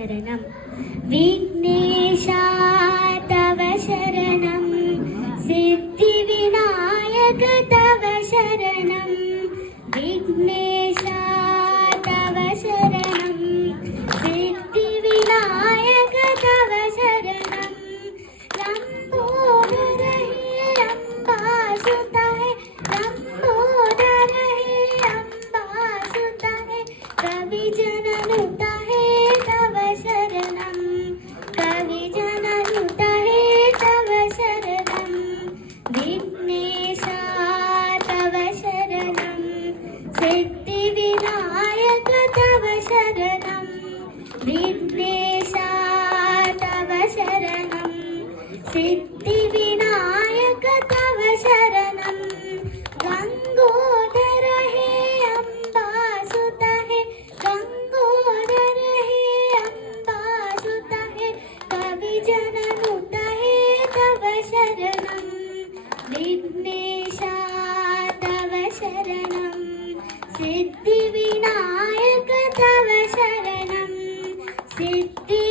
शरणं विघ्नेशा तव शरणं सिद्धिविनायक तव शरणं विघ्नेशा तव शरणं सिद्धिविनायक तव शरणं लंबोदर हे अंबासुत है लंबोदर हे अंबासुत है कवि जननुत है तव शरणं कवि जननुत है तव शरणं विघ्नेशा तव शरणं सिद्धिविनायक तव शरणं विघ्नेशा तव शरणं सिद्धिविनायक तव शरणं गंगोदर हे अंबासुत है गंगोदर हे अंबासुत है कवि जननुत है तव शरणं विघ्नेशा तव शरणं सिद्धिविनायक तव शरणं सिद्धि